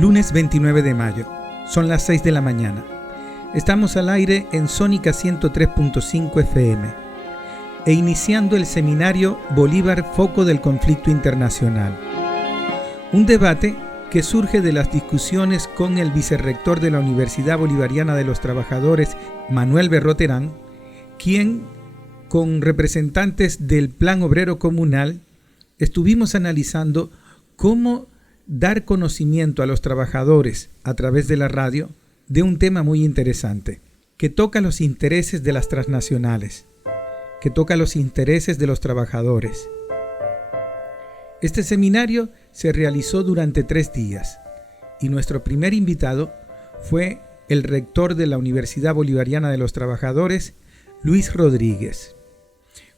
Lunes 29 de mayo. Son las 6 de la mañana. Estamos al aire en Sónica 103.5 FM e iniciando el seminario Bolívar Foco del Conflicto Internacional. Un debate que surge de las discusiones con el vicerrector de la Universidad Bolivariana de los Trabajadores, Manuel Berroterán, quien, con representantes del Plan Obrero Comunal, estuvimos analizando cómo dar conocimiento a los trabajadores a través de la radio de un tema muy interesante, que toca los intereses de las transnacionales, que toca los intereses de los trabajadores. Este seminario se realizó durante 3 días y nuestro primer invitado fue el rector de la Universidad Bolivariana de los Trabajadores, Luis Rodríguez,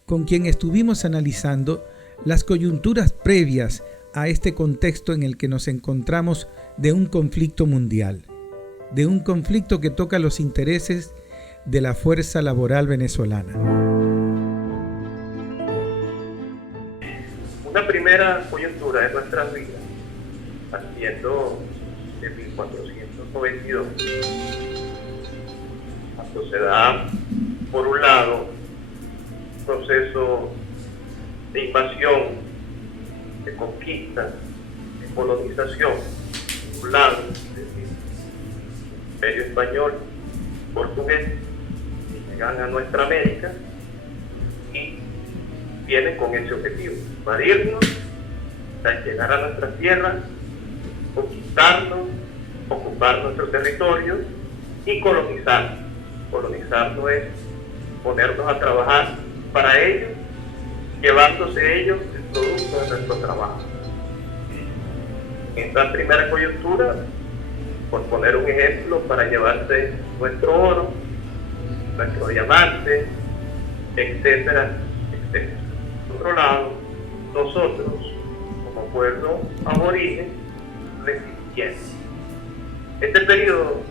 con quien estuvimos analizando las coyunturas previas a este contexto en el que nos encontramos de un conflicto mundial, de un conflicto que toca los intereses de la fuerza laboral venezolana. Una primera coyuntura de nuestras vidas, partiendo de 1492, cuando se da, por un lado, un proceso de invasión, de conquista, de colonización, por un lado, es decir, el Imperio Español, portugués, que llegan a nuestra América y vienen con ese objetivo, invadirnos, llegar a nuestras tierras, conquistarnos, ocupar nuestro territorio y colonizar. Colonizar no es ponernos a trabajar para ellos, llevándose ellos el producto de nuestro trabajo. En esta primera coyuntura, por poner un ejemplo, para llevarse nuestro oro, nuestro diamante, etcétera, etcétera. Por otro lado, nosotros, como pueblo aborigen, resistieron. Este periodo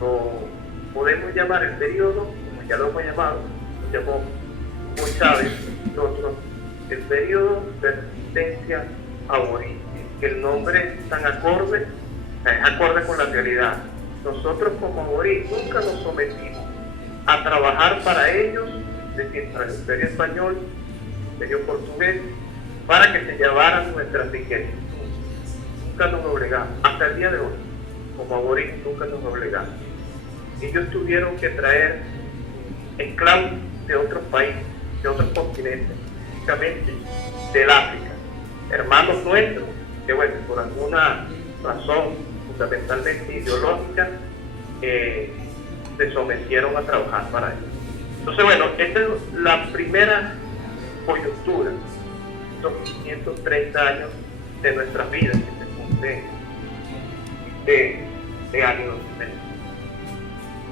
lo podemos llamar el periodo, como ya lo hemos llamado, lo llamó Hugo Chávez, nosotros, el periodo de resistencia aborigen, que el nombre es tan acorde, es acorde con la realidad. Nosotros como aborigen nunca nos sometimos a trabajar para ellos, es decir, para el Imperio Español, el Imperio Portugués, para que se llevaran nuestras riquezas. Nunca nos obligamos, hasta el día de hoy, como aborigen nunca nos obligamos. Ellos tuvieron que traer esclavos de otros países, de otros continentes, específicamente del África, hermanos nuestros, que bueno, por alguna razón fundamentalmente ideológica, se sometieron a trabajar para ellos. Entonces, bueno, esta es la primera coyuntura, estos 530 años de nuestras vidas que se cumplen de años.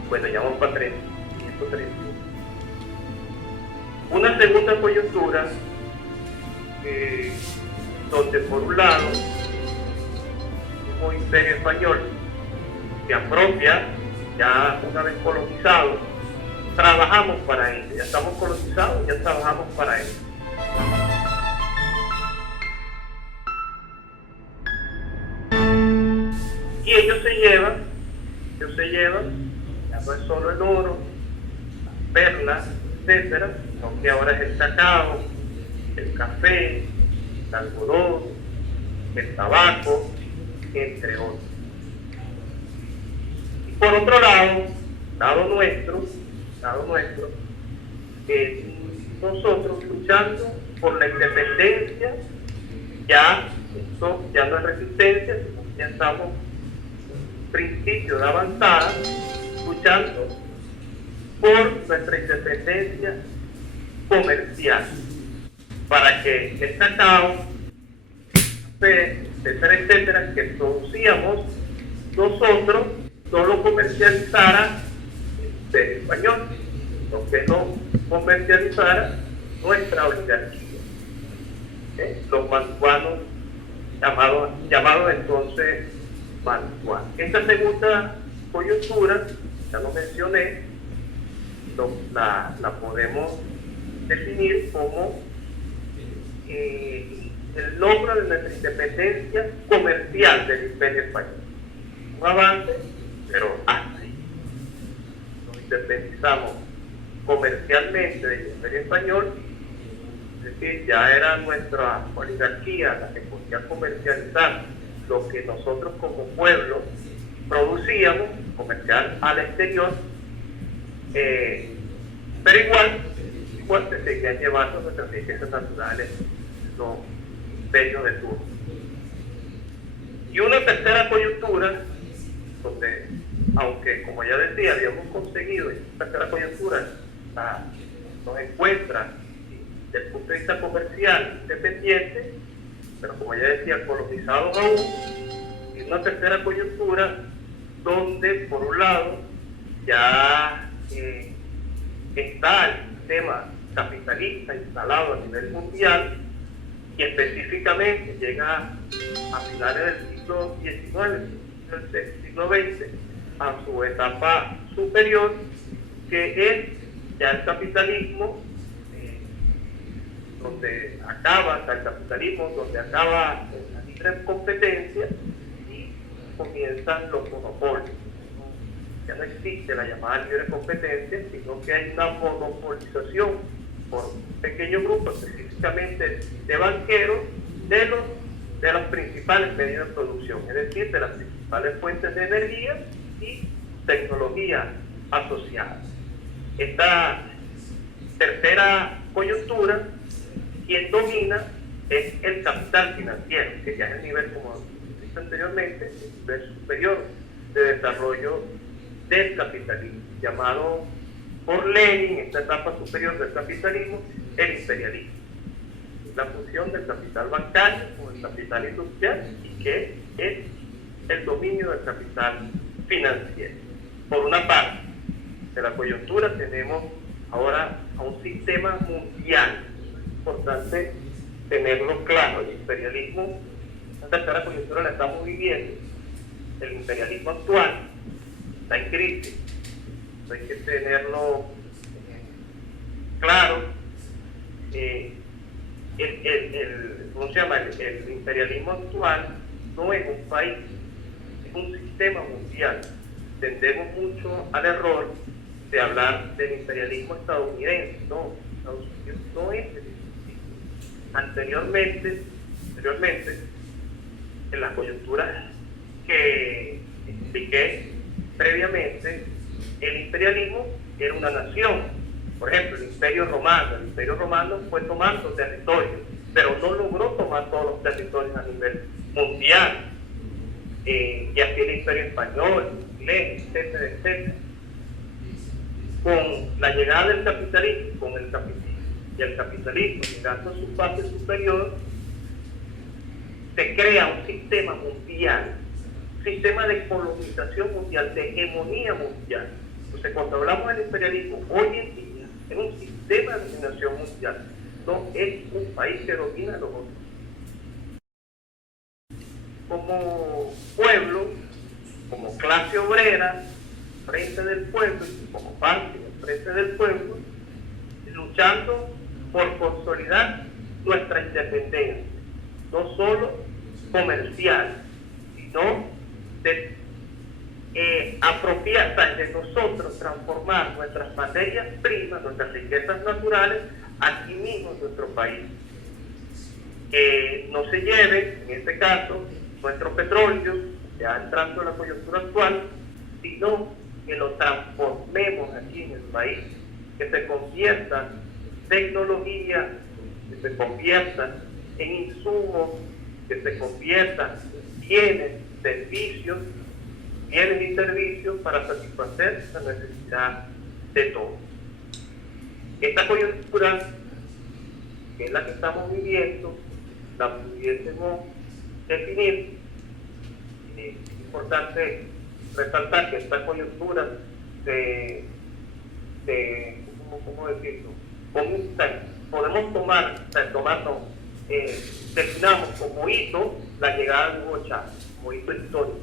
Bueno, ya vamos para 530. Una segunda coyuntura, donde por un lado, un imperio español se apropia, ya una vez colonizado, trabajamos para ellos, ya estamos colonizados, ya trabajamos para ellos. Y ellos se llevan, ya no es solo el oro, las perlas, etcétera, sino que ahora es el cacao, el café, el algodón, el tabaco, entre otros. Y por otro lado nuestro, nosotros luchando por la independencia, ya no es resistencia, sino ya estamos en principio de avanzada, luchando por nuestra independencia comercial, para que el cacao, etcétera, que producíamos nosotros, no lo comercializara el Imperio Español, lo que no comercializara nuestra oligarquía. Los mantuanos, llamados entonces mantuanos. Esta segunda coyuntura, ya lo mencioné, la podemos definir como el logro de nuestra independencia comercial del Imperio Español. Un avance, pero hasta ahí. Nos independizamos comercialmente del Imperio Español, es decir, ya era nuestra oligarquía la que podía comercializar lo que nosotros como pueblo producíamos, comercial al exterior, pero igual se seguían llevando nuestras riquezas naturales los imperios de turno. Y una tercera coyuntura, donde, aunque como ya decía, habíamos conseguido, esta tercera coyuntura nos encuentra desde el punto de vista comercial independiente, pero como ya decía, colonizados aún, y una tercera coyuntura donde, por un lado, ya está el sistema capitalista instalado a nivel mundial, y específicamente llega a finales del siglo XIX, del siglo XX, a su etapa superior, que es ya el capitalismo, donde acaba la libre competencia y comienzan los monopolios. Ya no existe la llamada libre competencia, sino que hay una monopolización por un pequeño grupo, específicamente de banqueros, de los principales medios de producción, es decir, de las principales fuentes de energía y tecnología asociada. Esta tercera coyuntura, quien domina es el capital financiero, que ya es el nivel, como dije anteriormente, el nivel superior de desarrollo del capitalismo, llamado por Lenin, esta etapa superior del capitalismo, el imperialismo. La función del capital bancario o el capital industrial, y que es el dominio del capital financiero. Por una parte de la coyuntura tenemos ahora a un sistema mundial. Es importante tenerlo claro. El imperialismo, esta tercera coyuntura la estamos viviendo. El imperialismo actual está en crisis. Hay que tenerlo claro. ¿Cómo se llama? El imperialismo actual no es un país, es un sistema mundial. Tendemos mucho al error de hablar del imperialismo estadounidense. No, Estados Unidos no es el imperialismo. Anteriormente, en las coyunturas que expliqué previamente, el imperialismo era una nación. Por ejemplo, el Imperio Romano fue tomando territorios, pero no logró tomar todos los territorios a nivel mundial. Y así el Imperio Español, el inglés, etcétera, etcétera. Con la llegada del capitalismo, y el capitalismo llegando a su fase superior, se crea un sistema mundial, un sistema de colonización mundial, de hegemonía mundial. Entonces, cuando hablamos del imperialismo, hoy en día, es un sistema de dominación mundial, no es un país que domina a los otros. Como pueblo, como clase obrera, frente del pueblo, y como parte del frente del pueblo, luchando por consolidar nuestra independencia, no solo comercial, sino de apropiarse de nosotros, transformar nuestras materias primas, nuestras riquezas naturales, aquí mismo en nuestro país. Que no se lleve, en este caso, nuestro petróleo, ya entrando en la coyuntura actual, sino que lo transformemos aquí en el país, que se convierta en tecnología, que se convierta en insumos, que se convierta en bienes y servicios para satisfacer la necesidad de todos. Esta coyuntura, que es la que estamos viviendo, la pudiésemos definir. Es importante resaltar que esta coyuntura ¿cómo decirlo? Podemos definamos como hito la llegada de Hugo Chávez, como hito histórico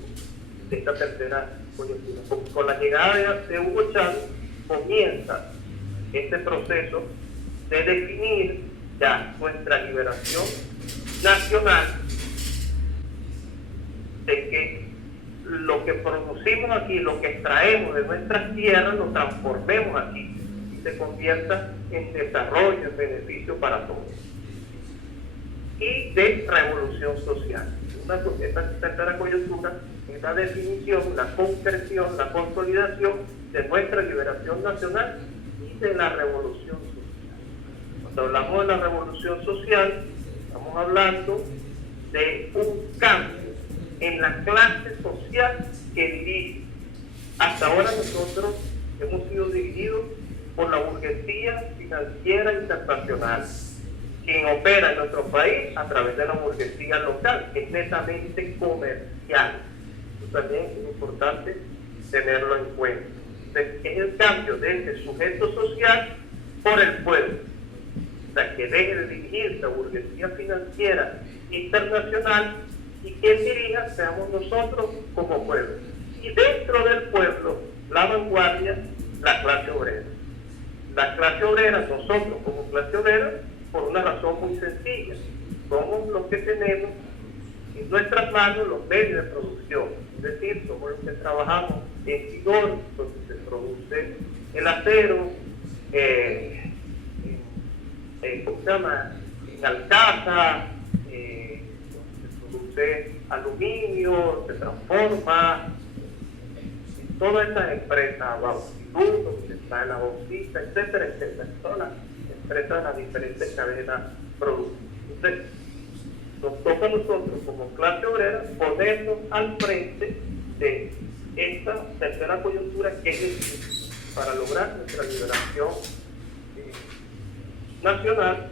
de esta tercera coyuntura. Con la llegada de Hugo Chávez comienza este proceso de definir ya nuestra liberación nacional de que lo que producimos aquí, lo que extraemos de nuestras tierras, lo transformemos aquí y se convierta en desarrollo, en beneficio para todos. Y de revolución social. Esta tercera coyuntura es la definición, la concreción, la consolidación de nuestra liberación nacional y de la revolución social. Cuando hablamos de la revolución social, estamos hablando de un cambio en la clase social que dirige. Hasta ahora nosotros hemos sido dirigidos por la burguesía financiera internacional, quien opera en nuestro país a través de la burguesía local, que es netamente comercial. Eso también es importante tenerlo en cuenta. Entonces, es el cambio de este sujeto social por el pueblo. O sea, que deje de dirigir la burguesía financiera internacional y quien dirija seamos nosotros como pueblo. Y dentro del pueblo, la vanguardia, la clase obrera. La clase obrera, nosotros como clase obrera, por una razón muy sencilla, somos los que tenemos en nuestras manos los medios de producción, es decir, somos los que trabajamos en Sidón, donde se produce el acero, ¿cómo se llama? En Alcázar, donde se produce aluminio, se transforma, en todas estas empresas, Bauxitú, donde está la bauxita, etcétera, etcétera, todas las empresas de las diferentes cadenas productivas. Entonces, nos toca a nosotros como clase obrera ponernos al frente de esta tercera coyuntura que es decisiva para lograr nuestra liberación nacional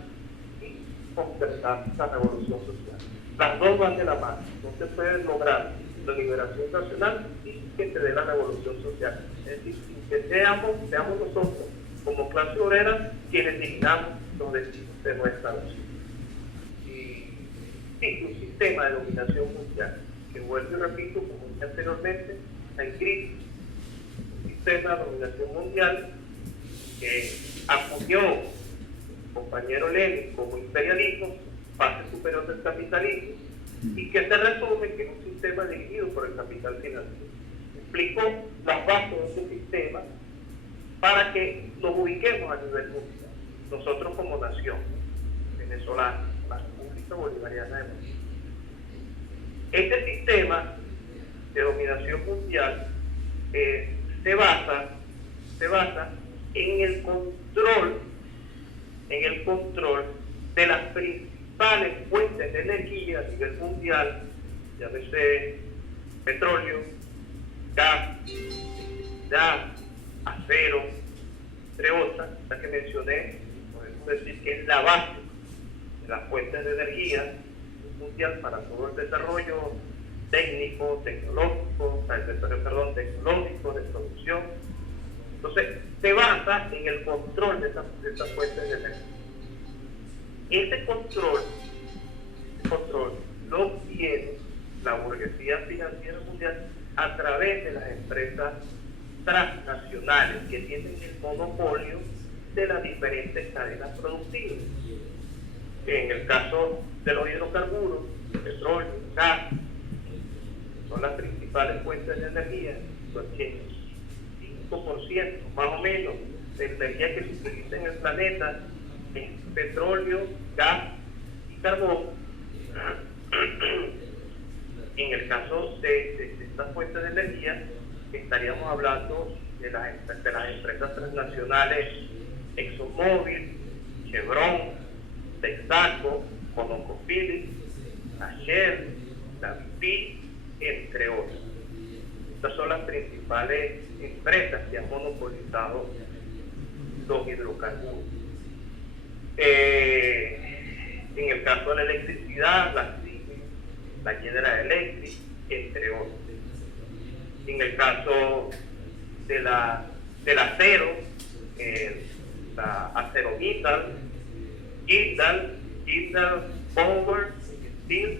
y concretar la revolución social. Las dos van de la mano. No se puede lograr la liberación nacional sin que se dé la revolución social. Es decir, sin que seamos nosotros como clase obrera quienes dignamos los destinos de nuestra nación. Sí, un sistema de dominación mundial, que vuelvo y repito, como dije anteriormente, está en crisis. Un sistema de dominación mundial que acuñó el compañero Lenin como imperialismo, fase superior del capitalismo, y que se resume que es un sistema dirigido por el capital financiero. Explico las bases de ese sistema para que nos ubiquemos a nivel mundial. Nosotros como nación venezolana, la República Bolivariana de Venezuela. Este sistema de dominación mundial se basa en el control de las principales fuentes de energía a nivel mundial, llámese petróleo, gas, acero, entre otras, las que mencioné, podemos decir que es la base de las fuentes de energía mundial para todo el desarrollo tecnológico, de producción. Entonces, se basa en el control de esas fuentes de energía. Ese control lo tiene la burguesía financiera mundial a través de las empresas transnacionales que tienen el monopolio de las diferentes cadenas productivas. En el caso de los hidrocarburos, petróleo, gas, son las principales fuentes de energía, el 85% más o menos de energía que se utiliza en el planeta es petróleo, gas y carbón. En el caso de estas fuentes de energía, estaríamos hablando de las empresas transnacionales ExxonMobil, Chevron, Texaco, ConocoPhillips, Shell, la BP, entre otras. Estas son las principales empresas que han monopolizado los hidrocarburos. En el caso de la electricidad, la Siemens, la General Electric, entre otros. En el caso del acero, la ArcelorMittal, Jindal Power Steel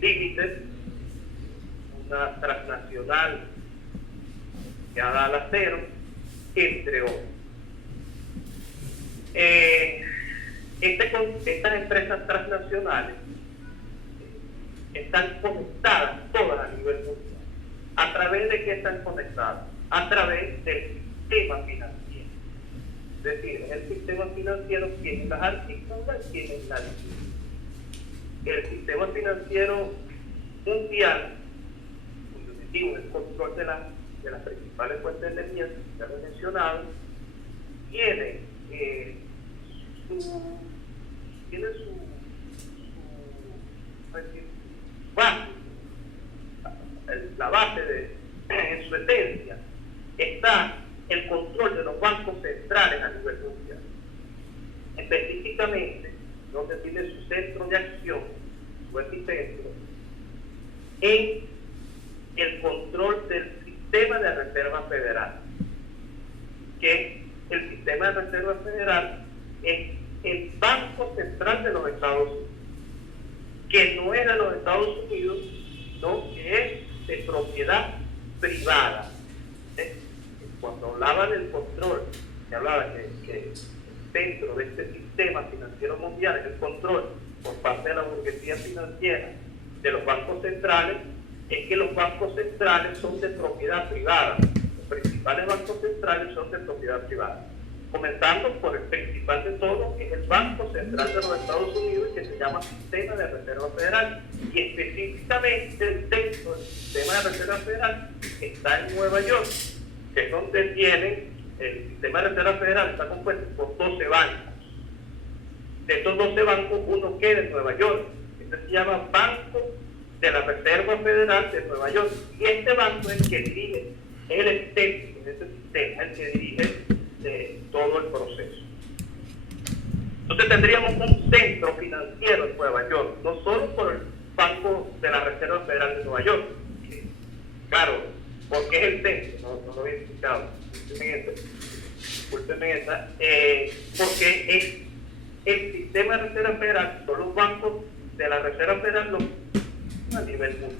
Limited, una transnacional que da al acero, entre otros. Estas empresas transnacionales están conectadas todas a nivel mundial. ¿A través de qué están conectadas? A través del sistema financiero. Es decir, el sistema financiero quien las articula y quien las divide. El sistema financiero mundial, cuyo objetivo es el control de las principales fuentes de energía, que ya lo he mencionado, tiene su base, la base en su esencia, está el control de los bancos centrales a nivel mundial. Específicamente, donde tiene su centro de acción, su epicentro, en el control del sistema de reserva federal, que el sistema de reserva federal es el Banco Central de los Estados Unidos, que no es de los Estados Unidos, no, que es de propiedad privada. Cuando hablaba del control, se hablaba que dentro de este sistema financiero mundial es el control por parte de la burguesía financiera de los bancos centrales, es que los bancos centrales son de propiedad privada. Los principales bancos centrales son de propiedad privada. Comenzando por el principal de todos, que es el Banco Central de los Estados Unidos, que se llama Sistema de Reserva Federal. Y específicamente dentro del Sistema de Reserva Federal está en Nueva York, que es donde tienen el Sistema de Reserva Federal, está compuesto por 12 bancos. De estos 12 bancos, uno queda en Nueva York. Este se llama Banco de la Reserva Federal de Nueva York. Y este banco es el que dirige, es el externo de este sistema, el que dirige todo el proceso. Entonces tendríamos un centro financiero en Nueva York, no solo por el Banco de la Reserva Federal de Nueva York. Claro, porque es el centro, no lo había explicado, discúlpenme esa, porque es el sistema de Reserva Federal, son los bancos de la Reserva Federal a nivel mundial.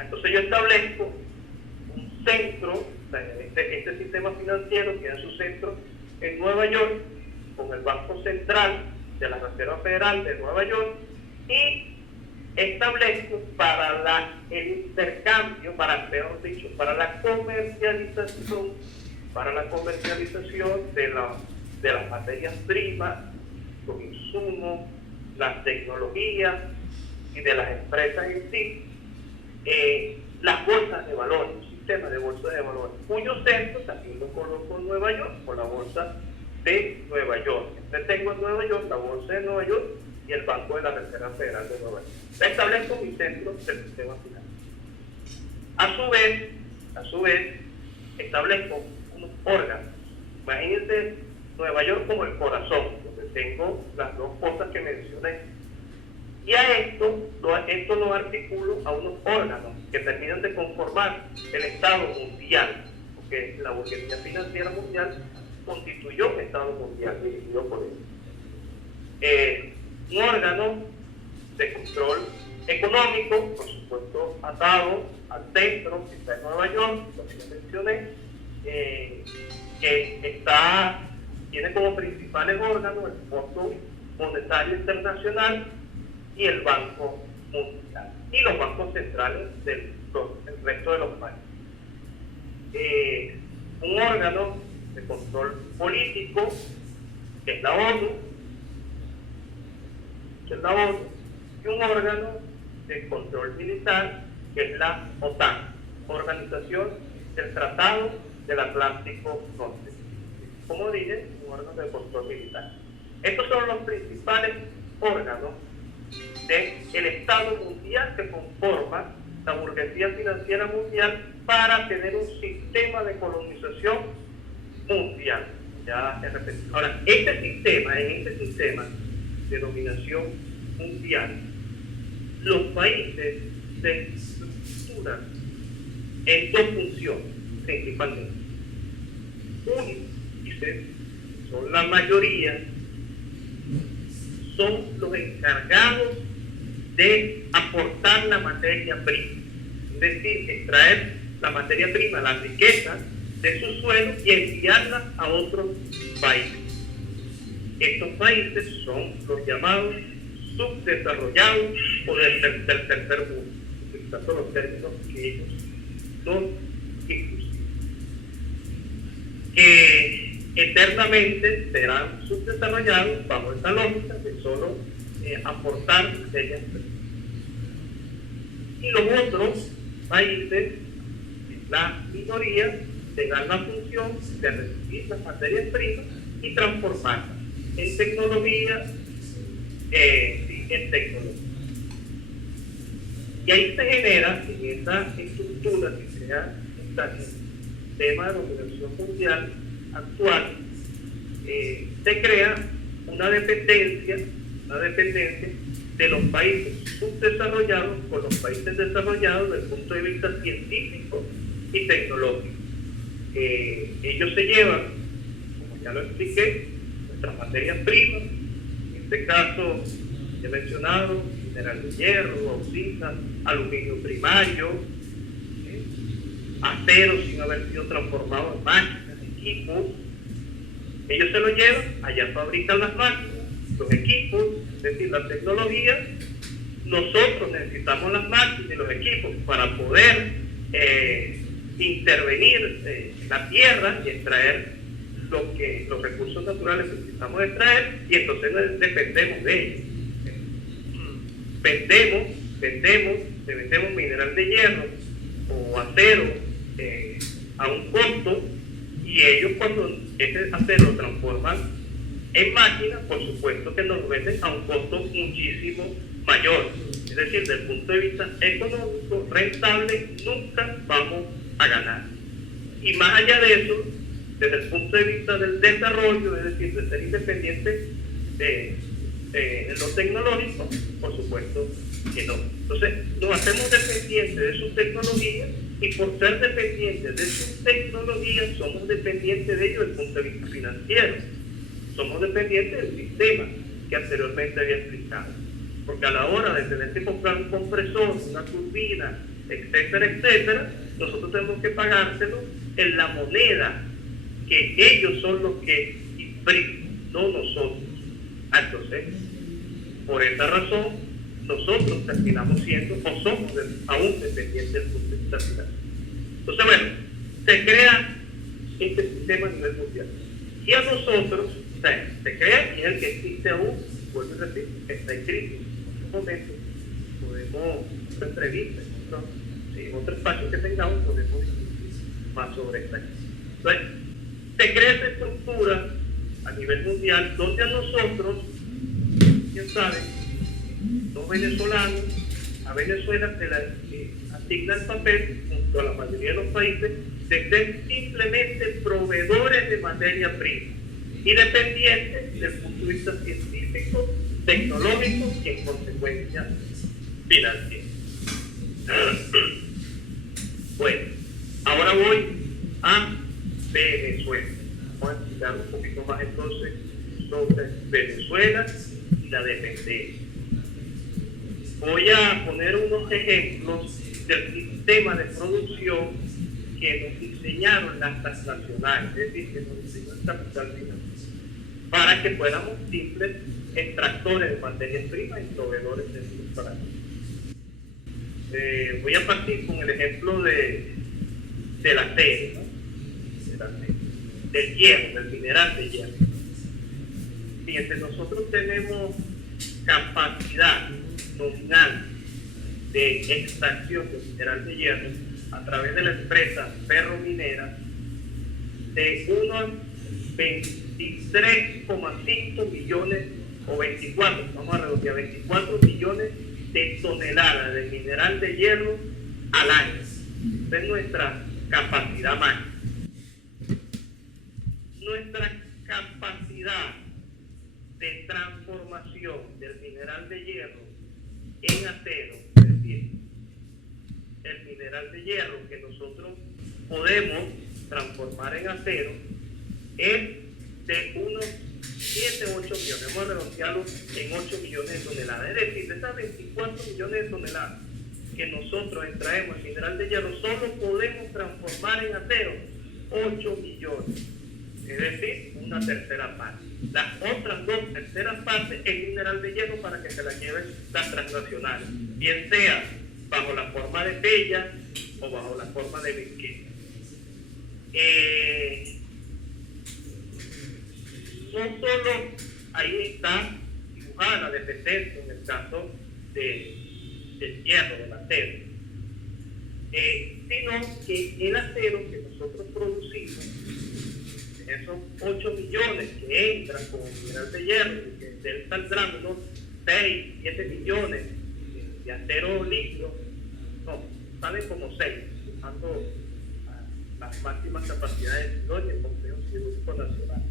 Entonces yo establezco un centro. Este sistema financiero tiene su centro en Nueva York, con el Banco Central de la Reserva Federal de Nueva York, y establezco para el intercambio, mejor dicho, para la comercialización de las materias primas, los insumos, las tecnologías y de las empresas en sí, las bolsas de valores, un sistema de bolsas de valores, cuyo centro también lo coloco en Nueva York, con la bolsa de Nueva York. Entonces tengo en Nueva York la bolsa de Nueva York y el Banco de la Reserva Federal de Nueva York. Establezco mi centro del sistema financiero. A su vez, establezco unos órganos. Imagínense Nueva York como el corazón, donde tengo las dos cosas que mencioné. Y a esto lo articulo a unos órganos que terminan de conformar el Estado mundial, porque la burguesía financiera mundial constituyó un Estado mundial dirigido por él. Un órgano de control económico, por supuesto, atado al centro que está en Nueva York, lo que ya mencioné, que tiene como principales órganos el Fondo Monetario Internacional y el Banco Mundial y los bancos centrales del resto de los países. Un órgano de control político, que es la ONU, y un órgano de control militar, que es la OTAN, Organización del Tratado del Atlántico Norte. Como dije, un órgano de control militar. Estos son los principales órganos del Estado mundial que conforma la burguesía financiera mundial para tener un sistema de colonización mundial. Ya he repetido. Ahora, en este sistema de dominación mundial, los países se estructuran en dos funciones principalmente. Uno, son la mayoría, son los encargados de aportar la materia prima, es decir, extraer la materia prima, la riqueza de su suelo y enviarla a otros países. Estos países son los llamados subdesarrollados o del tercer mundo, utilizando los términos que ellos son inclusivos, que eternamente serán subdesarrollados bajo esta lógica de solo aportar materias primas. Y los otros países, la minoría, tendrán la función de recibir las materias primas y transformarlas en tecnología, en tecnología. Y ahí se genera, en esa estructura que crea el sistema de la organización mundial actual, se crea una dependencia de los países subdesarrollados con los países desarrollados desde el punto de vista científico y tecnológico. Ellos se llevan, como ya lo expliqué, nuestras materias primas, en este caso he mencionado mineral de hierro, bauxita, aluminio primario, acero sin haber sido transformado en máquinas, equipos. Ellos se lo llevan, allá fabrican las máquinas, los equipos, es decir, la tecnología. Nosotros necesitamos las máquinas y los equipos para poder intervenir en la tierra y extraer los recursos naturales que necesitamos extraer, y entonces dependemos de ellos. Vendemos mineral de hierro o acero a un costo, y ellos cuando ese acero lo transforman en máquinas, por supuesto que nos venden a un costo muchísimo mayor. Es decir, desde el punto de vista económico, rentable, nunca vamos a ganar. Y más allá de eso, desde el punto de vista del desarrollo, es decir, de ser independiente de lo tecnológico, por supuesto que no. Entonces, nos hacemos dependientes de sus tecnologías, y por ser dependientes de sus tecnologías, somos dependientes de ellos desde el punto de vista financiero. Somos dependientes del sistema que anteriormente había explicado. Porque a la hora de tener que comprar un compresor, una turbina, etcétera, etcétera, nosotros tenemos que pagárselo en la moneda que ellos son los que imprimen, no nosotros. Entonces, por esa razón, nosotros terminamos siendo o somos aún dependientes del punto de vista financiero. Entonces, bueno, se crea este sistema a nivel mundial. Y a nosotros, o sea, se crea y es el que existe aún, vuelvo a decir, está escrito. En un momento podemos hacer entrevistas, en otro espacio que tengamos, podemos discutir más sobre esta cosa. Entonces, se crea esta estructura a nivel mundial donde a nosotros, quién sabe, los venezolanos, a Venezuela se le asigna el papel, junto a la mayoría de los países, de ser simplemente proveedores de materia prima y dependientes desde el punto de vista científico, tecnológico y en consecuencia financiero. Bueno, ahora voy a Venezuela. Vamos a explicar un poquito más entonces sobre Venezuela y la dependencia. Voy a poner unos ejemplos del sistema de producción que nos diseñaron las transnacionales, es decir, que nos diseñó el capital financiero, para que fuéramos simples extractores de materias primas y proveedores de estos para ellos. Voy a partir con el ejemplo del acero, ¿no? Del hierro, del mineral de hierro. Fíjense, nosotros tenemos capacidad nominal de extracción de mineral de hierro a través de la empresa ferrominera de unos 23,5 millones o 24, vamos a redondear, 24 millones de toneladas de mineral de hierro al año. Esa es nuestra capacidad máxima. Nuestra capacidad de transformación del mineral de hierro en acero, es decir, el mineral de hierro que nosotros podemos transformar en acero, es de unos 7 o 8 millones, vamos a redondearlo en 8 millones de toneladas. Es decir, de esas 24 millones de toneladas que nosotros extraemos el mineral de hierro, solo podemos transformar en acero 8 millones, es decir, una tercera parte. las otras 2/3 partes en mineral de hierro para que se las lleven las transnacionales, bien sea bajo la forma de pella o bajo la forma de benqueta. No solo ahí está dibujada la dependencia en el caso del hierro, del acero, sino que el acero que nosotros producimos, esos 8 millones que entran como mineral de hierro, que de él saldrán unos 6, 7 millones de acero líquido, no, salen como 6, usando las máximas capacidades de Sidón y el Complejo Siderúrgico Nacional.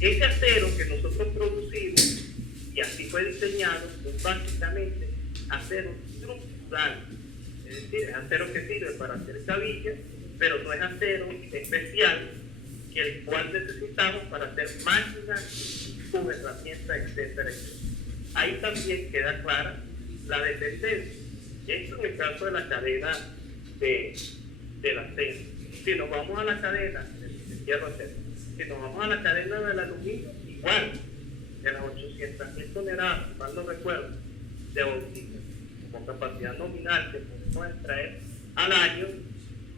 Ese acero que nosotros producimos, y así fue diseñado, es básicamente acero estructural, es decir, es acero que sirve para hacer cabillas, pero no es acero especial, que el cual necesitamos para hacer máquinas, herramientas, etcétera, etcétera. Ahí también queda clara la dependencia. Esto en el caso de la cadena del acero. Si nos vamos a la cadena del hierro acero, si nos vamos a la cadena del aluminio, igual, de las 800.000 toneladas, si mal no recuerdo, de bauxita, con capacidad nominal que podemos extraer al año,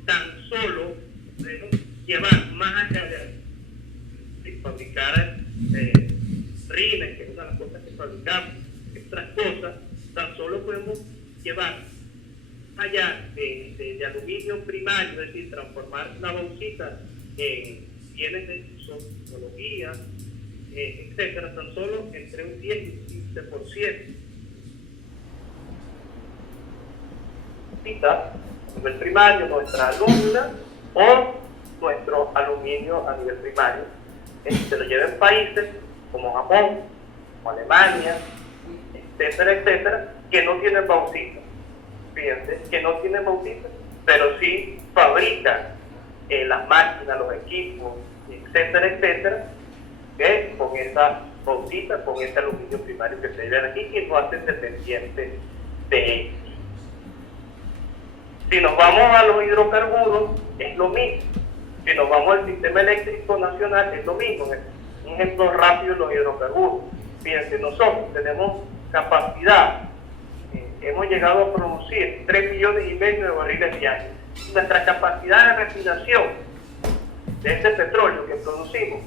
tan solo podemos llevar más allá de fabricar rines, que es una de las cosas que fabricamos, otras cosas, tan solo podemos llevar allá de aluminio primario, es decir, transformar la bauxita en bienes de tecnología, etcétera, tan solo entre un 10 y un 15%. A nivel primario, nuestra alumna o nuestro aluminio a nivel primario, se lo llevan países como Japón, como Alemania, etcétera, etcétera, que no tienen bauxita. Fíjense, que no tienen bauxita, pero sí fabrican las máquinas, los equipos, etcétera, etcétera, con esa bauxita, con ese aluminio primario que se llevan aquí y no hacen dependientes de ellos. Si nos vamos a los hidrocarburos, es lo mismo. Si nos vamos al sistema eléctrico nacional, es lo mismo. Un ejemplo rápido de los hidrocarburos. Fíjense, nosotros tenemos capacidad, hemos llegado a producir 3,5 millones de barriles diarios. Nuestra capacidad de refinación de ese petróleo que producimos,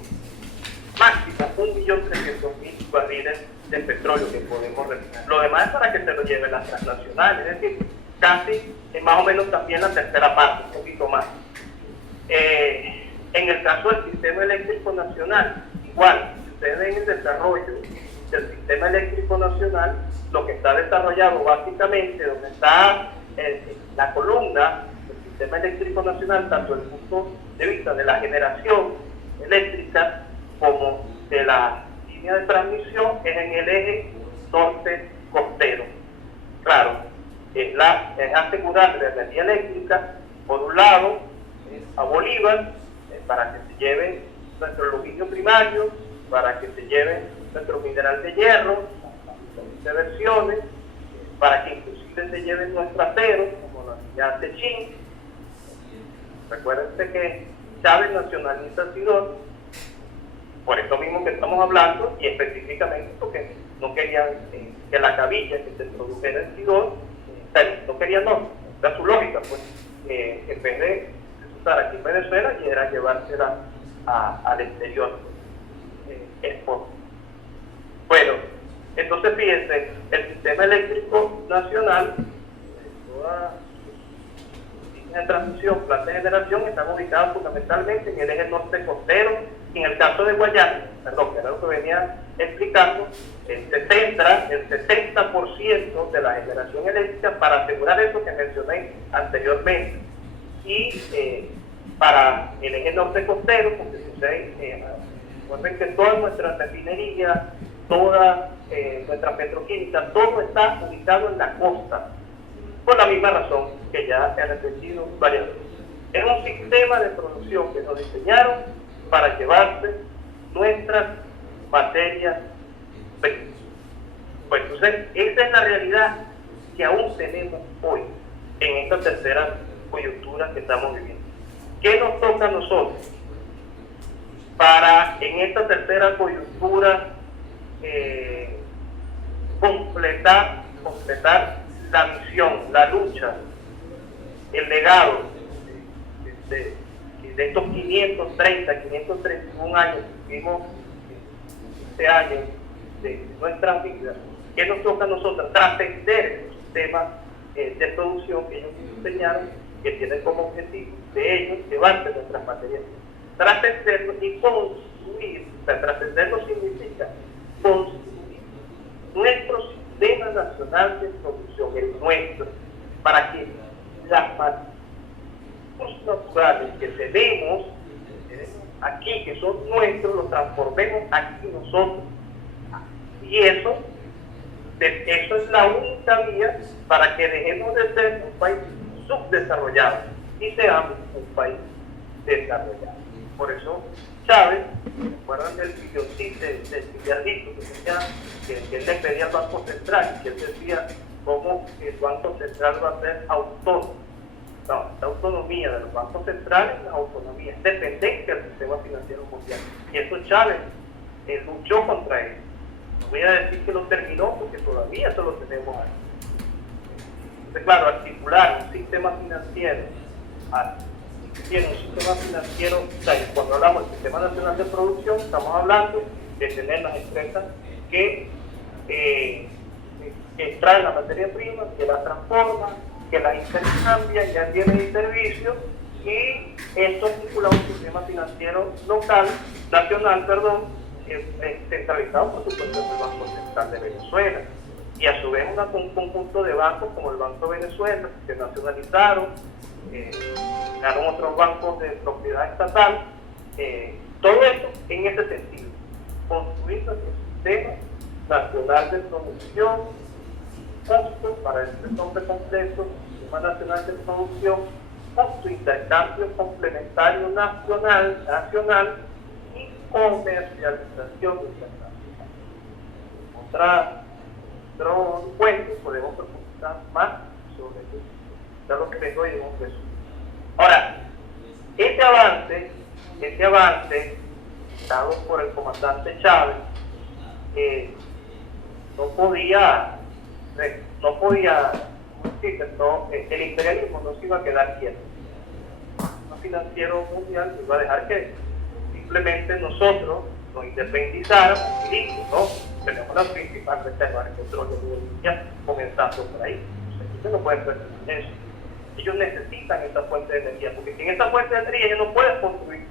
máxima 1.300.000 barriles de petróleo que podemos refinar. Lo demás es para que se lo lleven las transnacionales, es decir, casi más o menos también la tercera parte, un poquito más. En el caso del sistema eléctrico nacional, igual, si ustedes ven el desarrollo del sistema eléctrico nacional, lo que está desarrollado básicamente, donde está la columna del sistema eléctrico nacional, tanto desde el punto de vista de la generación eléctrica como de la línea de transmisión, es en el eje norte costero. Claro, es asegurar la energía eléctrica, por un lado, a Bolívar, para que se lleve nuestro aluminio primario, para que se lleve nuestro mineral de hierro, de versiones, para que inclusive se lleven nuestro acero, como la unidad de Chin. Recuérdense que Chávez nacionaliza Sidón, por eso mismo que estamos hablando, y específicamente porque no querían que la cabilla que se produjera en Sidón, no querían, no, era su lógica, pues, en vez de estar aquí en Venezuela, y era llevársela al exterior, Bueno, entonces fíjense, el sistema eléctrico nacional, toda líneas de transmisión, plantas de generación, están ubicadas fundamentalmente en el eje norte costero, y en el caso de Guayana, que era lo que venía explicando, se centra el 60% de la generación eléctrica para asegurar eso que mencioné anteriormente. Y para el eje norte costero, porque recuerden que toda nuestra refinería, toda nuestra petroquímica, todo está ubicado en la costa, por la misma razón que ya se han repetido varias veces. Es un sistema de producción que nos diseñaron para llevarse nuestras materias primas. Pues entonces, esa es la realidad que aún tenemos hoy, en esta tercera coyuntura que estamos viviendo. ¿Qué nos toca a nosotros? para en esta tercera coyuntura completar la misión, la lucha, el legado de estos 531 años que vivimos este año de nuestras vidas, que nos toca a nosotros trascender el sistema de producción que ellos diseñaron, que tienen como objetivo de ellos llevarse nuestras materias, trascenderlo y construir. O sea, trascenderlo significa construir nuestro sistema nacional de producción, el nuestro, para que las recursos naturales que tenemos aquí, que son nuestros, los transformemos aquí nosotros. Y eso es la única vía para que dejemos de ser un país subdesarrollado y seamos un país desarrollado. Por eso Chávez, recuerdan del billoncito, del billardito que él le pedía al Banco Central, y que él decía cómo el Banco Central va a ser autónomo. No, la autonomía de los bancos centrales es la autonomía, es dependencia del sistema financiero mundial. Y eso Chávez luchó contra él. No voy a decir que lo terminó, porque todavía eso lo tenemos ahí. Entonces, claro, articular un sistema financiero, o sea, cuando hablamos del Sistema Nacional de Producción, estamos hablando de tener las empresas que extraen la materia prima, que la transforman, que la intercambian, ya tienen servicios, y esto es vinculado a un sistema financiero nacional, centralizado por supuesto en el Banco Central de Venezuela, y a su vez un conjunto de bancos como el Banco de Venezuela, que se nacionalizaron, ganaron otros bancos de propiedad estatal, todo esto en ese sentido, construir nuestro sistema nacional de producción, justo para este nombre completo, Sistema Nacional de Producción, justo intercambio complementario nacional y comercialización internacional. Otro encuentro podemos profundizar más sobre eso, ya lo que les doy en un resumen. Ahora, ese avance dado por el comandante Chávez no podía, el imperialismo no se iba a quedar quieto. El financiero mundial iba a dejar que simplemente nosotros nos independizáramos y listo, ¿no? Tenemos la principal reserva de petróleo mundial, comenzando por ahí. Usted no puede permitir eso. Ellos necesitan esta fuente de energía, porque sin esta fuente de energía ellos no pueden construir,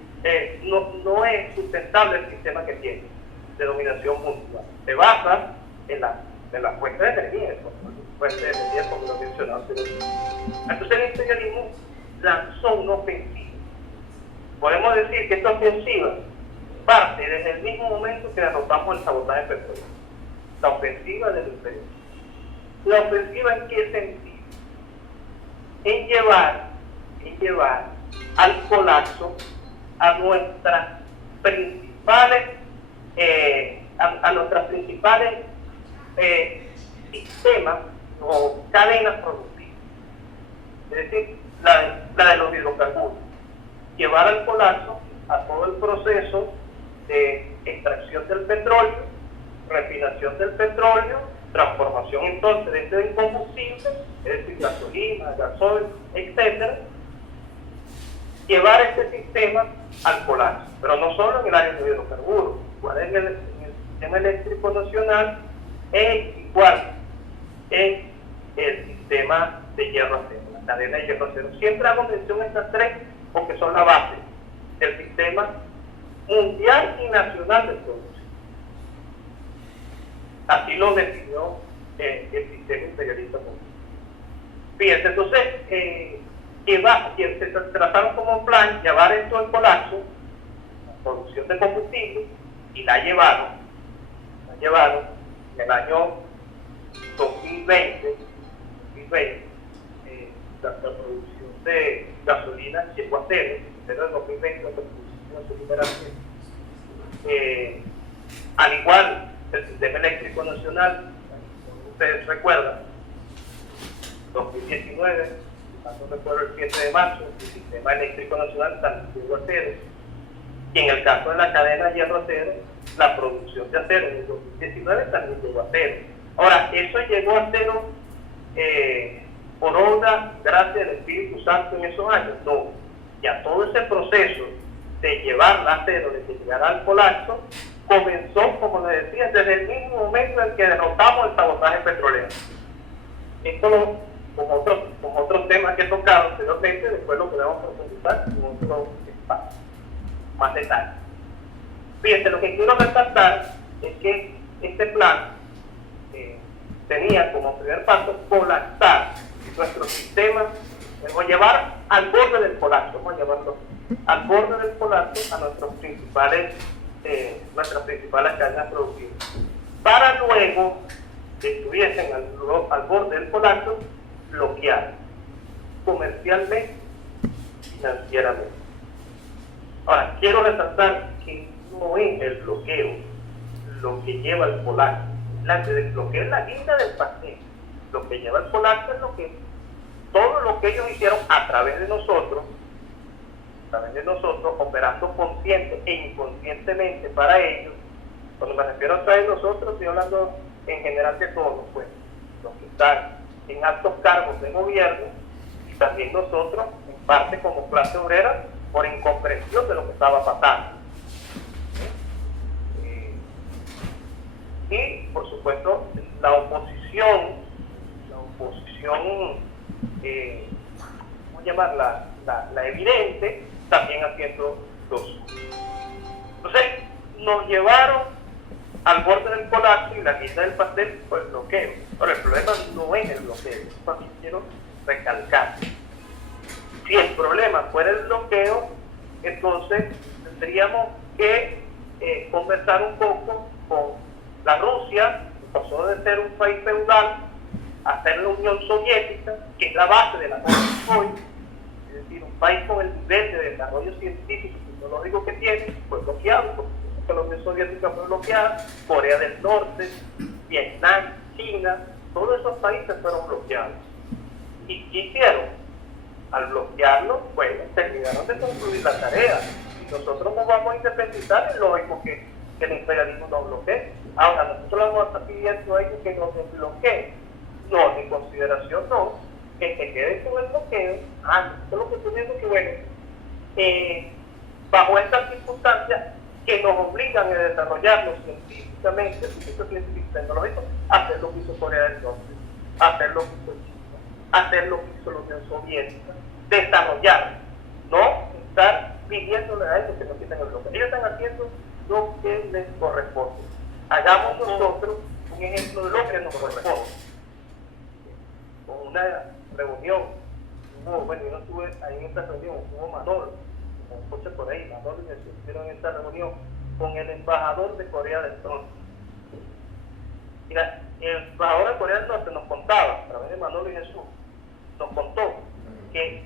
no es sustentable el sistema que tiene de dominación mundial. Se basa en la fuente de energía, como lo mencionaba anteriormente. Entonces el imperialismo lanzó una ofensiva. Podemos decir que esta ofensiva parte desde el mismo momento que derrotamos el sabotaje petrolero. La ofensiva del imperialismo. ¿La ofensiva en qué sentido? En llevar al colapso a nuestras principales sistemas o cadenas productivas, es decir, la de los hidrocarburos, llevar al colapso a todo el proceso de extracción del petróleo, refinación del petróleo, transformación entonces de este combustible, es decir, gasolina, gasoil, etcétera, llevar este sistema al colapso, pero no solo en el área de hidrocarburos, igual en el sistema eléctrico nacional, es igual en el sistema de hierro acero, la cadena de hierro acero. Siempre hago mención a estas tres porque son la base del sistema mundial y nacional de producción. Así lo definió el sistema imperialista mundial. Fíjense, entonces, se trataron como un plan llevar esto al colapso, la producción de combustible, y la llevaron en el año 2020 la producción de gasolina llegó a cero, pero en 2020 la producción de gasolina era al igual el sistema eléctrico nacional, ustedes recuerdan, 2019, no recuerdo, el 7 de marzo, el sistema eléctrico nacional también llegó a cero. Y en el caso de la cadena hierro-acero, la producción de acero en el 2019 también llegó a cero. Ahora, eso llegó a cero por obra, gracias al Espíritu Santo en esos años. No, ya todo ese proceso de llevarla a cero, de que llegara al colapso, comenzó, como les decía, desde el mismo momento en que derrotamos el sabotaje petrolero. Esto, como otros temas que he tocado anteriormente, después lo podemos profundizar en otro espacio, más detalle. Fíjense, lo que quiero resaltar es que este plan tenía como primer paso colapsar nuestro sistema, o llevar al borde del colapso, vamos a llamarlo, al borde del colapso a nuestras principales cadenas productivas, para luego que estuviesen al borde del colapso, bloquear comercialmente, financieramente. Ahora, quiero resaltar que no es el bloqueo lo que lleva al colapso. El bloqueo es la guinda del pastel. Lo que lleva al colapso es todo lo que ellos hicieron a través de nosotros, operando consciente e inconscientemente para ellos. Cuando me refiero a través de nosotros, estoy hablando en general de todos, pues, los que están en altos cargos de gobierno, y también nosotros, en parte como clase obrera, por incomprensión de lo que estaba pasando. Y, por supuesto, la oposición, ¿cómo llamarla? La evidente, también haciendo lo suyo. Entonces, nos llevaron al borde del colapso y la guinda del pastel fue el bloqueo. Ahora, el problema no es el bloqueo, eso también quiero recalcar. Si el problema fuera el bloqueo, entonces tendríamos que conversar un poco con la Rusia, que pasó de ser un país feudal a ser la Unión Soviética, que es la base de la ONU hoy, es decir, un país con el nivel de desarrollo científico y tecnológico que tiene, fue bloqueado, porque la Unión Soviética fue bloqueada, Corea del Norte, Vietnam, China, todos esos países fueron bloqueados. ¿Y qué hicieron? Al bloquearlo, bueno, terminaron de concluir la tarea. Y nosotros nos vamos a independizar, es lógico que el imperialismo nos bloquee. Ahora, nosotros le vamos a estar pidiendo a ellos que nos desbloqueen. No, mi consideración no, que se queden con el bloqueo. Nosotros lo que estoy viendo es que, bueno, bajo estas circunstancias que nos obligan a desarrollarnos científicamente, científico y tecnológico, hacer lo que hizo Corea del Norte, hacer lo que hizo China, hacer lo que hizo la Unión Soviética, desarrollar, no estar pidiéndole a ellos que nos quiten el bloqueo. Ellos están haciendo lo que les corresponde. Hagamos nosotros un ejemplo de lo que nos corresponde. Con una reunión, bueno, yo no estuve ahí en esta reunión, estuvo Manolo, con un coche por ahí, Manolo y Jesús estuvieron en esta reunión con el embajador de Corea del Norte. Mira, el embajador de Corea del Norte nos contaba, a través de Manolo y Jesús, nos contó que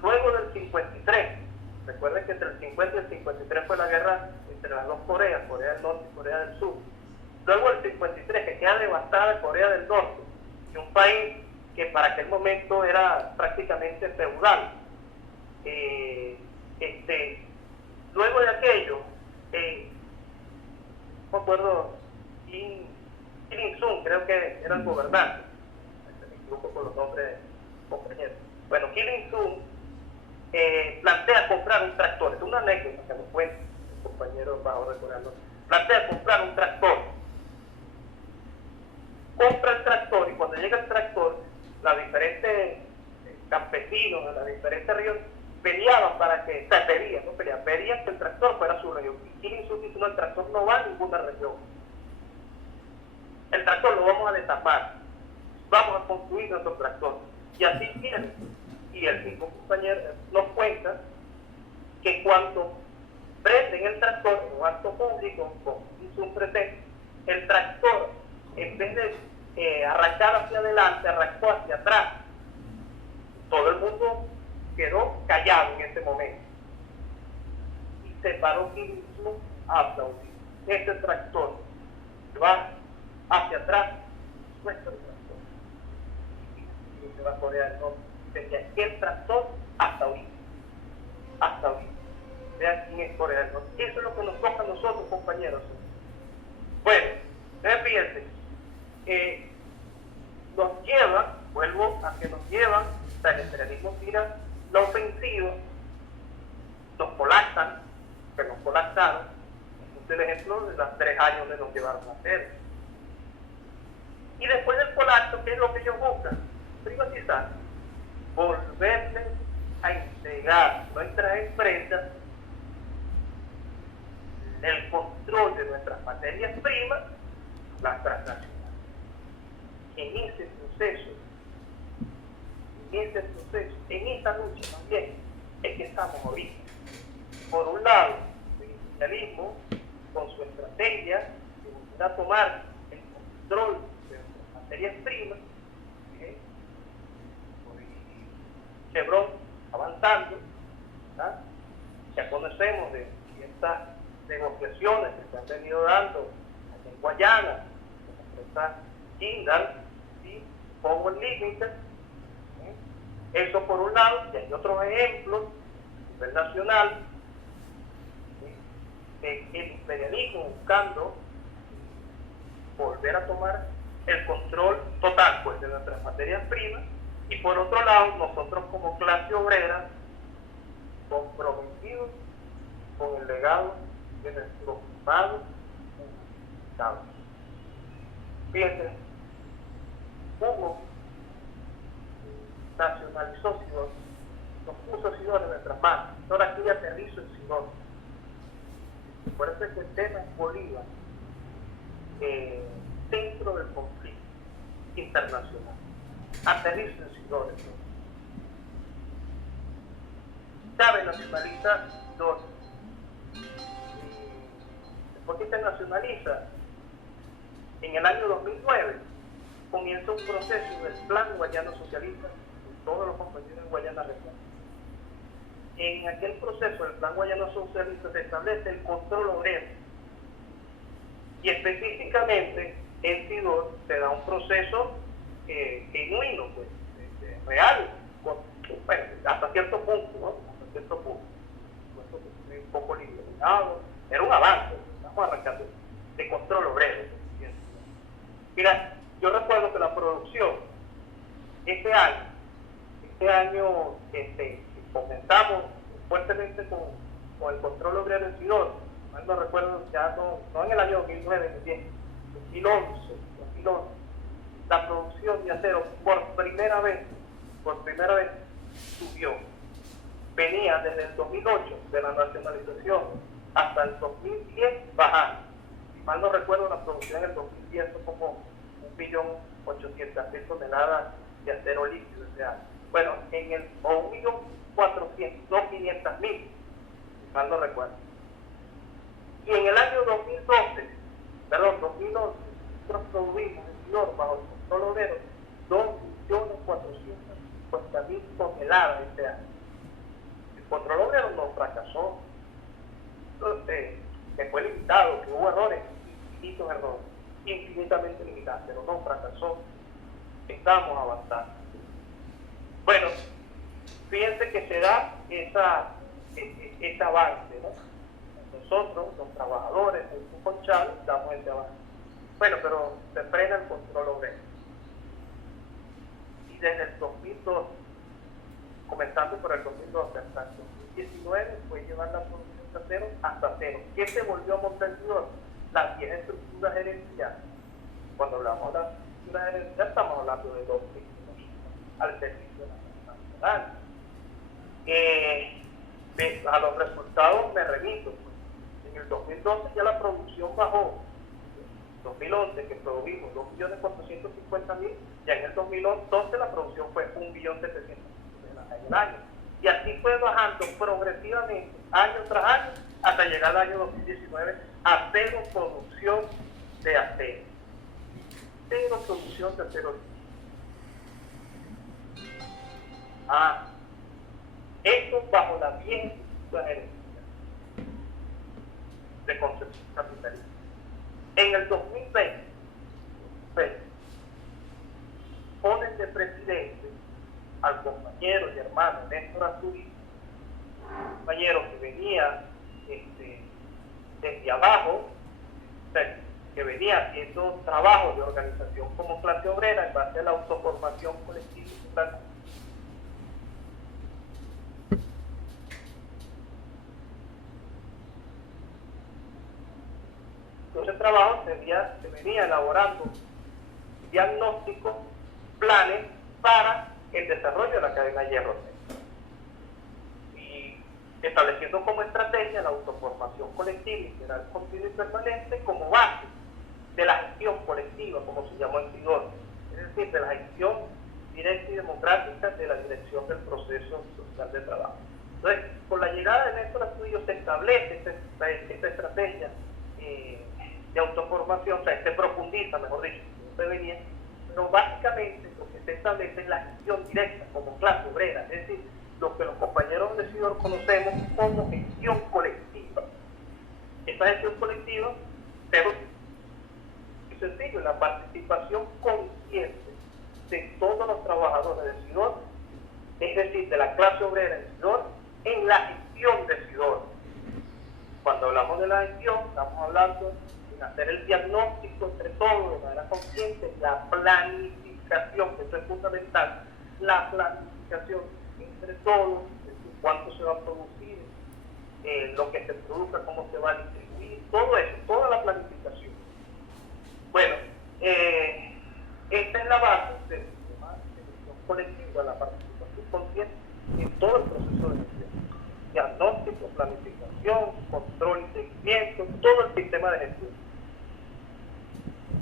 luego del 53, recuerden que entre el 50 y el 53 fue la guerra entre las dos Coreas, Corea del Norte y Corea del Sur. Luego del 53, que queda devastada Corea del Norte, y un país que para aquel momento era prácticamente feudal. Luego de aquello, no me acuerdo, Kim Il-sung, creo que era el gobernante, me equivoco con los nombres de compañeros. Bueno, Kim Il-sung plantea comprar un tractor, es una anécdota que nos cuenta el compañero embajador de Corea del Norte. Plantea comprar un tractor, compra el tractor, y cuando llega el tractor, los diferentes campesinos de las diferentes regiones peleaban para que, pedían que el tractor fuera a su región. Y Kim Il-sung dice: no, el tractor no va a ninguna región. El tractor lo vamos a destapar, vamos a construir nuestro tractor. Y así quieren. Y el mismo compañero nos cuenta que cuando prenden el tractor en un acto público con un presente, el tractor, en vez de arrancar hacia adelante, arrancó hacia atrás. Todo el mundo quedó callado en ese momento. Y se paró Kim Il-sung a aplaudir. Este tractor va hacia atrás, nuestro tractor. Y se va a Corea del Norte. Desde aquel tractor hasta ahorita. Vean quién es Corea del Norte. Eso es lo que nos toca a nosotros, compañeros. Bueno, fíjense, nos llevan, vuelvo a que nos llevan, o sea, el imperialismo tira la ofensiva, nos colapsan, que nos colapsaron. Este es el ejemplo de los 3 años que nos llevaron a hacer. Y después del colapso, ¿qué es lo que ellos buscan? Privatizar, volverles a entregar nuestras empresas el control de nuestras materias primas, las transnacionales. En ese proceso, en esta lucha también, es que estamos ahorita. Por un lado, el imperialismo, con su estrategia, de volver a tomar el control de nuestras materias primas, Chevron avanzando, ¿verdad? Ya conocemos de ciertas negociaciones que se han venido dando en Guayana, con la empresa Jindal y Power Limited. Eso por un lado, y hay otros ejemplos a nivel nacional, el imperialismo buscando volver a tomar el control total pues, de nuestras materias primas, y por otro lado, nosotros como clase obrera, comprometidos con el legado de nuestros padres Estados. Fíjense, Hugo nacionalizó Sidón, nos puso Sidón en nuestras manos. Ahora aquí aterrizo en Sidón. Por eso es que el tema es Bolívar, dentro del conflicto internacional. Aterrizo en Sidón. Chávez nacionaliza Sidón. ¿Por qué se nacionaliza? En el año 2009 comienza un proceso del Plan Guayano Socialista, con todos los compañeros en Guayana Regional. En aquel proceso del Plan Guayano Socialista se establece el control obrero, y específicamente en Sidón se da un proceso genuino, pues, real, bueno, hasta cierto punto, ¿no? Hasta cierto punto. Un poco limitado, era un avance, estamos arrancando, de control obrero. Mira, yo recuerdo que la producción, este año comenzamos fuertemente con el control obrero en Sidón. No recuerdo, ya no en el año 2009, 2011, la producción de acero por primera vez subió. Venía desde el 2008 de la nacionalización hasta el 2010 bajando. Si mal no recuerdo, la producción en el 2010 fue como 1.800.000 toneladas de acero líquido ese año. Bueno, en el 1.500.000, si mal no recuerdo. Y en el año 2011, nosotros produjimos en Sidón, bajo el control obrero, 2.450.000 toneladas este año. El control obrero no fracasó, que fue limitado, que hubo errores, infinitos errores, infinitamente limitados, pero no fracasó. Estamos avanzando. Bueno, fíjense que se da ese avance, ¿no? Nosotros, los trabajadores del Grupo Chávez, damos ese avance. Bueno, pero se frena el control obrero. Y desde el 2012, comenzando por el 2012 hasta el 2019, fue llevar la producción de acero hasta cero. ¿Qué se volvió a montar en Sidón? Las 10 estructuras gerenciales. Cuando hablamos de las estructuras gerenciales, estamos hablando de 2 al servicio nacional. A los resultados me remito. En el 2012 ya la producción bajó. En 2011, que produjimos 2.450.000, ya en el 2012 la producción fue 1.700.000 en el año. Y así fue bajando progresivamente, año tras año, hasta llegar al año 2019 a cero producción de acero. Cero producción de acero. Esto bajo la vieja estructura gerencial de concepción capitalista. En el 2020, ponen de presidente al compañero y hermano Néstor Astudillo, compañero que venía desde abajo, o sea, que venía haciendo trabajo de organización como clase obrera en base a la autoformación colectiva y social. Entonces, trabajo se venía elaborando diagnósticos, planes para el desarrollo de la cadena de hierro y estableciendo como estrategia la autoformación colectiva integral, continua y permanente como base de la gestión colectiva, como se llamó en SIDOR, es decir, de la gestión directa y democrática de la dirección del proceso social de trabajo. Entonces, con la llegada de Néstor Astudillo se establece esta estrategia de autoformación, o sea, se profundiza, mejor dicho, se venía, pero básicamente lo que se establece es la gestión directa como clase obrera, es decir, lo que los compañeros de SIDOR conocemos como gestión colectiva. Esta gestión colectiva pero es sencillo, la participación consciente de todos los trabajadores de SIDOR, es decir, de la clase obrera de SIDOR, en la gestión de SIDOR. Cuando hablamos de la gestión, estamos hablando de hacer el diagnóstico entre todos de manera consciente, la planificación, que esto es fundamental, la planificación entre todos, cuánto se va a producir, lo que se produzca, cómo se va a distribuir, todo eso, toda la planificación. Bueno, esta es la base del sistema de gestión colectiva, la participación consciente en todo el proceso de gestión. Diagnóstico, planificación, control y seguimiento, todo el sistema de gestión.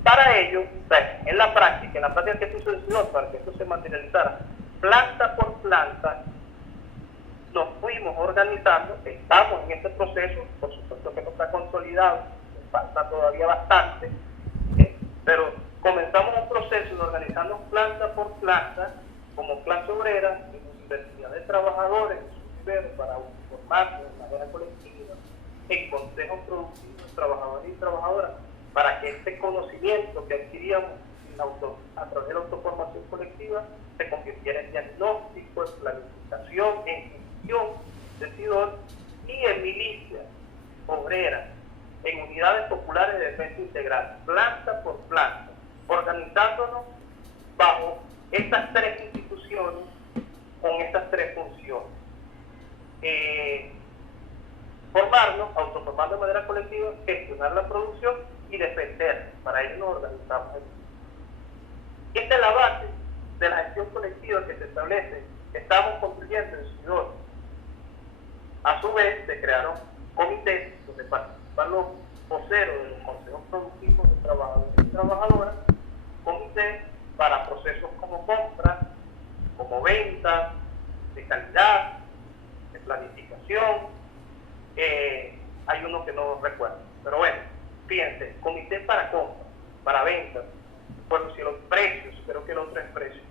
Para ello, en la práctica que se decidió para que esto se materializara, planta por planta, nos fuimos organizando, estamos en este proceso, por supuesto que no está consolidado, falta todavía bastante, pero comenzamos un proceso de organizarnos planta por planta, como clase obrera, en universidad de trabajadores, en su nivel, para formarse de manera colectiva, en consejos productivos de trabajadores y trabajadoras, para que este conocimiento que adquiríamos a través de la autoformación colectiva se convirtiera en diagnóstico, en planificación, en gestión de SIDOR y en milicias obreras, en unidades populares de defensa integral, planta por planta, organizándonos bajo estas tres instituciones con estas tres funciones. Formarnos, autoformarnos de manera colectiva, gestionar la producción y defender. Para ello nos organizamos. Esta es la base de la gestión colectiva que se establece, que estamos construyendo en SIDOR. A su vez, se crearon comités donde participan los voceros de los consejos productivos de trabajadores y trabajadoras, comités para procesos como compra, como venta, de calidad, de planificación. Hay uno que no recuerdo, pero bueno, fíjense, comité para compra, para ventas, bueno, si los precios, creo que el otro es precio.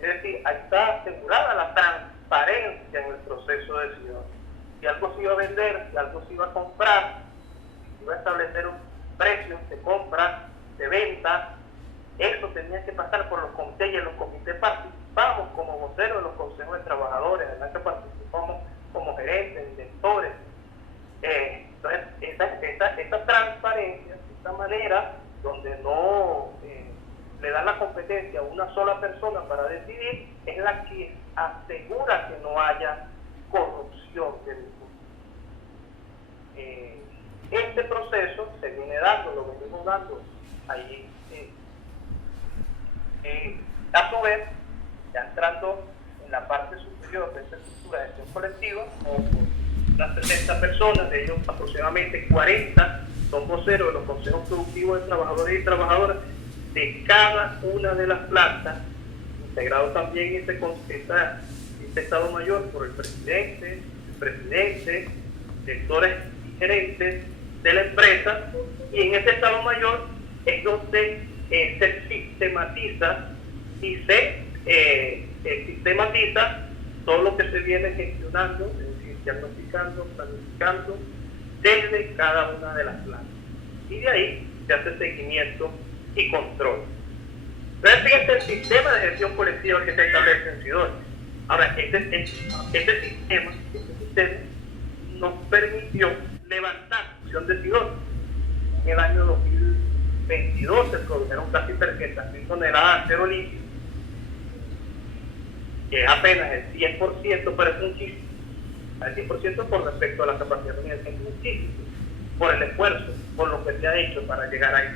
Es decir, ahí está asegurada la transparencia en el proceso de SIDOR. Si algo se iba a vender, si algo se iba a comprar, si iba a establecer un precio de compra, de venta, eso tenía que pasar por los comités, y en los comités participamos como voceros de los consejos de trabajadores, además que participamos como gerentes, directores. Entonces, esta transparencia, esta manera donde no le dan la competencia a una sola persona para decidir, es la que asegura que no haya corrupción del este proceso se viene dando, lo venimos dando ahí. A su vez, ya entrando en la parte superior de esta estructura de gestión colectiva, las 60 personas, de ellos aproximadamente 40 son voceros de los consejos productivos de trabajadores y trabajadoras de cada una de las plantas, integrado también este Estado Mayor por el presidente, directores y gerentes de la empresa, y en ese Estado Mayor es donde se sistematiza y se sistematiza todo lo que se viene gestionando, es decir, diagnosticando, planificando desde cada una de las plantas. Y de ahí se hace seguimiento y control. Entonces, fíjense el sistema de gestión colectiva que se establece en SIDOR. Ahora, este sistema nos permitió levantar la producción de CO2. En el año 2022 se produjeron casi 300.000 toneladas de acero líquido, que es apenas el 100%, pero es muchísimo. El 100% por respecto a la capacidad de energía es muchísimo, por el esfuerzo, por lo que se ha hecho para llegar ahí.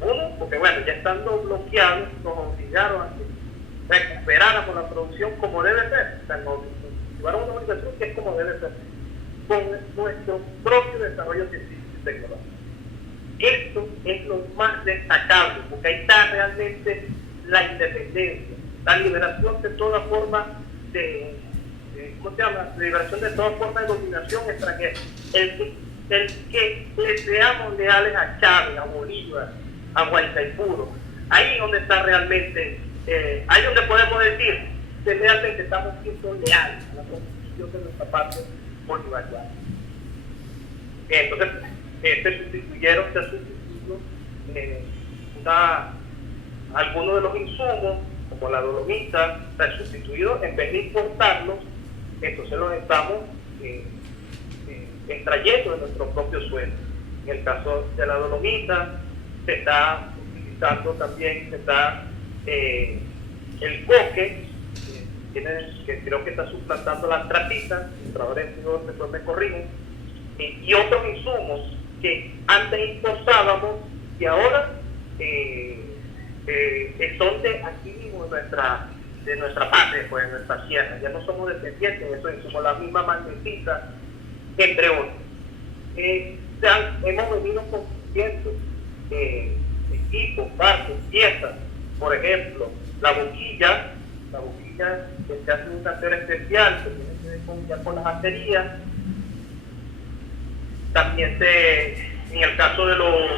Uno, porque bueno, ya estando bloqueados, nos obligaron a que recuperáramos la producción como debe ser. O sea, nos llevaron a una organización que es como debe ser, con nuestro propio desarrollo científico y tecnológico. Esto es lo más destacable, porque ahí está realmente la independencia, la liberación de toda forma de ¿cómo se llama? La liberación de toda forma de dominación extranjera. El que le seamos leales a Chávez, a Bolívar, a Guaitaipuro, ahí donde está realmente, ahí donde podemos decir que realmente estamos siendo leales a la constitución de nuestra patria bolivariana. Entonces, se sustituyó algunos de los insumos, como la dolomita, se ha sustituido, en vez de importarlos, entonces los estamos extrayendo de nuestro propio suelo. En el caso de la dolomita, se está utilizando también, el coque, que creo que está suplantando la anthracita, después me corrigen, y otros insumos que antes importábamos y ahora son de aquí mismo de nuestra patria, pues, de nuestra sierra. Ya no somos dependientes de eso, somos la misma magnesita, entre otros. Hemos venido construyendo equipos, partes, piezas, por ejemplo, la boquilla que se hace un acero especial, que tiene que ver con las acerías. También en el caso de los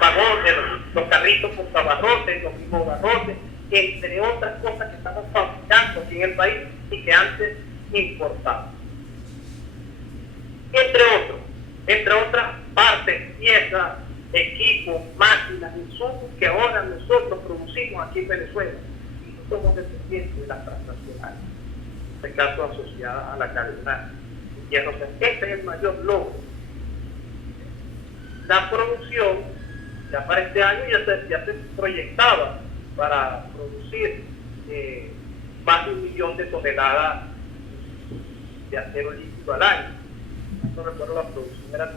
vagones, los carritos con abarrotes, los mismos abarrotes, entre otras cosas que estamos fabricando aquí en el país y que antes importábamos. Entre otras partes, piezas, equipos, máquinas, insumos que ahora nosotros producimos aquí en Venezuela y no somos dependientes de las transnacionales, en este caso asociadas a la cadena. Y entonces, este es el mayor logro. La producción, ya para este año ya se proyectaba para producir más de 1 millón de toneladas de acero líquido al año. No recuerdo, la producción era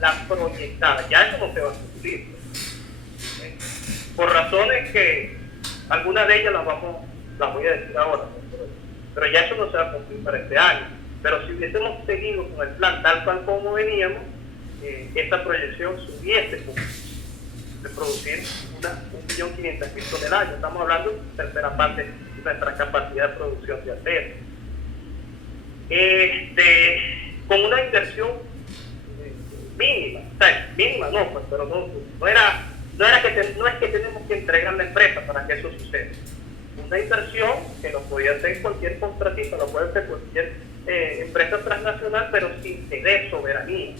la proyectada, ya eso no se va a cumplir. Por razones que algunas de ellas las voy a decir ahora, pero ya eso no se va a cumplir para este año. Pero si hubiésemos seguido con el plan tal cual como veníamos, esta proyección se hubiese cumplido de producir 1.500.000 toneladas. Estamos hablando de tercera parte de nuestra capacidad de producción de acero. Con una inversión mínima, o sea, mínima no, pues, pero no es que tenemos que entregar la empresa para que eso suceda. Una inversión que lo podía hacer cualquier contratista, lo puede hacer cualquier empresa transnacional, pero sin tener soberanía.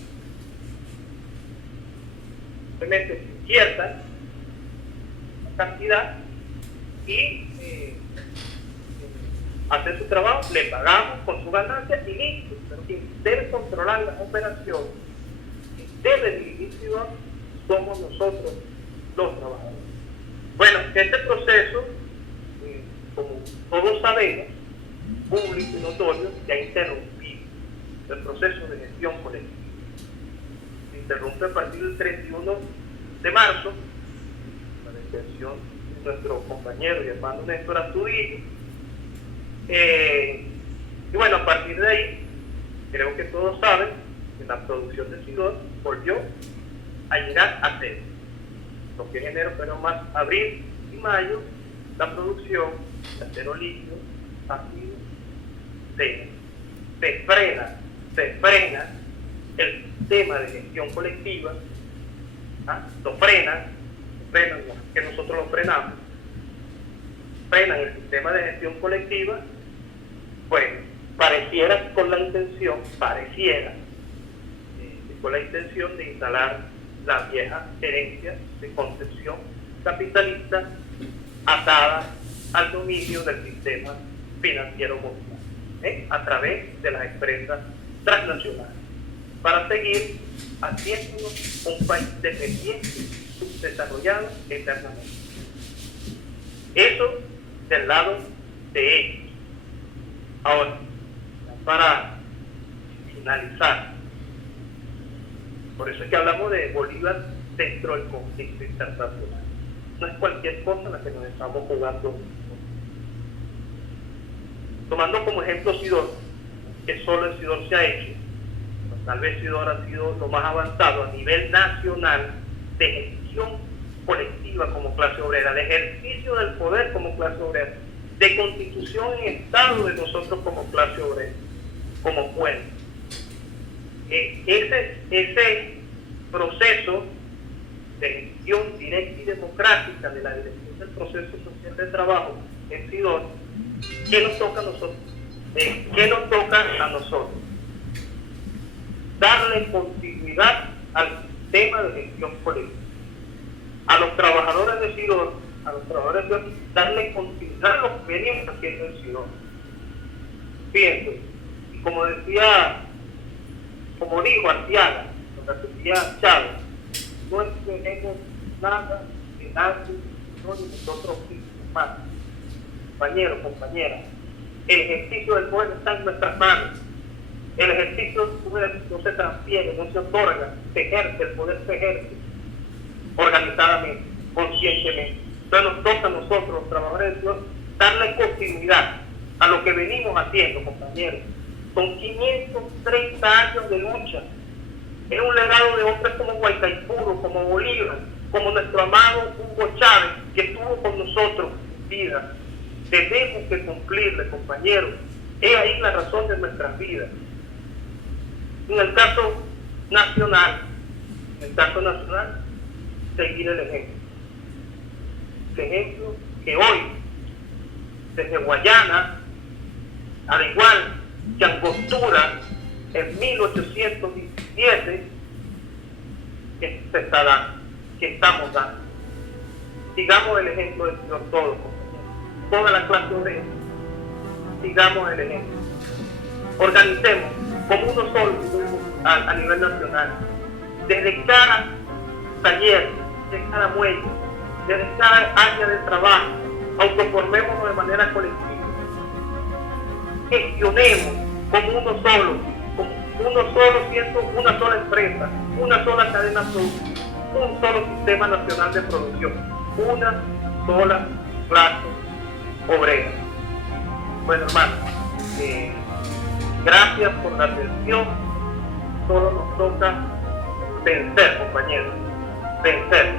Simplemente se inviertan la cantidad y hacer su trabajo, le pagamos con su ganancia y listo. Pero quien debe controlar las operaciones, quien debe dirigir somos nosotros los trabajadores. Bueno, este proceso, como todos sabemos, público y notorio, se ha interrumpido el proceso de gestión colectiva. Se interrumpe a partir del 31 de marzo, la detención de nuestro compañero y hermano Néstor Astudillo. Y bueno, a partir de ahí, creo que todos saben que la producción de CO2 volvió a llegar a cero. Lo que es enero, febrero, marzo, abril y mayo, la producción de acero líquido ha sido cero. Se frena el sistema de gestión colectiva, lo frenan, que nosotros lo frenamos, frenan el sistema de gestión colectiva. Pues pareciera con la intención de instalar la vieja herencia de concepción capitalista atada al dominio del sistema financiero mundial, a través de las empresas transnacional, para seguir haciéndonos un país dependiente, subdesarrollado eternamente. Eso del lado de ellos. Ahora, para finalizar, por eso es que hablamos de Bolívar dentro del conflicto internacional. No es cualquier cosa en la que nos estamos jugando. Tomando como ejemplo Sidor, que solo en Sidor se ha hecho, pues tal vez Sidor ha sido lo más avanzado a nivel nacional de gestión colectiva como clase obrera, de ejercicio del poder como clase obrera, de constitución en Estado de nosotros como clase obrera, como pueblo. Ese proceso de gestión directa y democrática de la dirección del proceso social de trabajo en Sidor, ¿qué nos toca a nosotros? ¿Qué nos toca a nosotros? Darle continuidad al sistema de gestión colectiva. A los trabajadores de Sidor, darle continuidad a lo que venimos haciendo en Sidor. Fíjense, y como dijo Arteaga, lo que decía Chávez, no tenemos nada de nadie, no de nosotros mismos, compañeros, compañeras. El ejercicio del poder está en nuestras manos. El ejercicio del poder no se transfiere, no se otorga, se ejerce, el poder se ejerce organizadamente, conscientemente. Entonces nos toca a nosotros, los trabajadores de Dios, darle continuidad a lo que venimos haciendo, compañeros. Son 530 años de lucha. Es un legado de hombres como Guaicaipuro, como Bolívar, como nuestro amado Hugo Chávez, que estuvo con nosotros en vida. Tenemos que cumplirle, compañeros. Es ahí la razón de nuestras vidas. En el caso nacional, seguir el ejemplo. Ese ejemplo que hoy, desde Guayana, al igual que Angostura, en 1817, que se está dando, que estamos dando. Sigamos el ejemplo del Señor todos, toda la clase obrera. Sigamos el ejemplo. Organicemos como uno solo a nivel nacional. Desde cada taller, desde cada muelle, desde cada área de trabajo, autoformémonos de manera colectiva. Gestionemos como uno solo siendo una sola empresa, una sola cadena productiva, un solo sistema nacional de producción, una sola clase obrera. Bueno, hermano, gracias por la atención. Solo nos toca vencer, compañeros, vencer.